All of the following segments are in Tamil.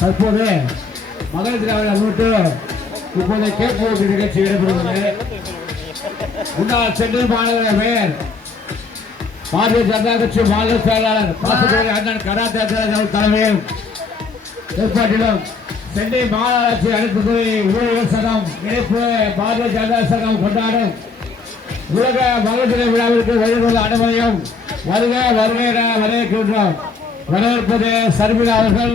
தற்போது மகளிர் திராவிட முன்னிட்டு இப்போது கேட்போக்கு நிகழ்ச்சி நடைபெறுகிறது. முன்னாள் சென்னை மாநகர மேயர் பாரதிய ஜனதா கட்சி மாநில செயலாளர் பாசத்துறை அண்ணன் கராத்தே தலைமையில் ஏற்பாட்டிலும் சென்னை மாநகராட்சி அனைத்து துறை ஊழியர் சங்கம் இணைப்பு பாரதிய ஜனதா சங்கம் கொண்டாடும் உலக மகளிர் தின விழாவிற்கு வழிகொள்ள அனுமதியும் வருக வருகை என வரவேற்கின்றோம். வரவேற்பது சர்மிளா அவர்கள்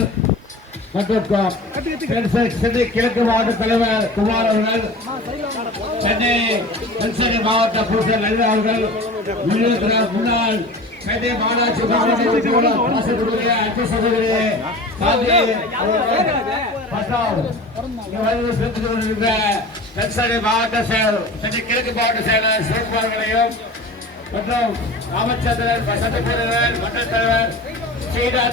மற்றும் சென்னை கிழக்கு மாவட்ட தலைவர் குமார் அவர்கள், சென்னை தென்சென்னை மாவட்ட பூசல் லலிதா அவர்கள், முன்னாள் சென்னை மாநகராட்சி அச்சு சகோதரி தென்சென்னை மாவட்ட சென்னை கிழக்கு மாவட்ட செயலர் சிவகுமார்களையும் மற்றும் ராமச்சந்திரன் சட்டப்பேரவர் மன்ற தலைவர் ஸ்ரீநாத்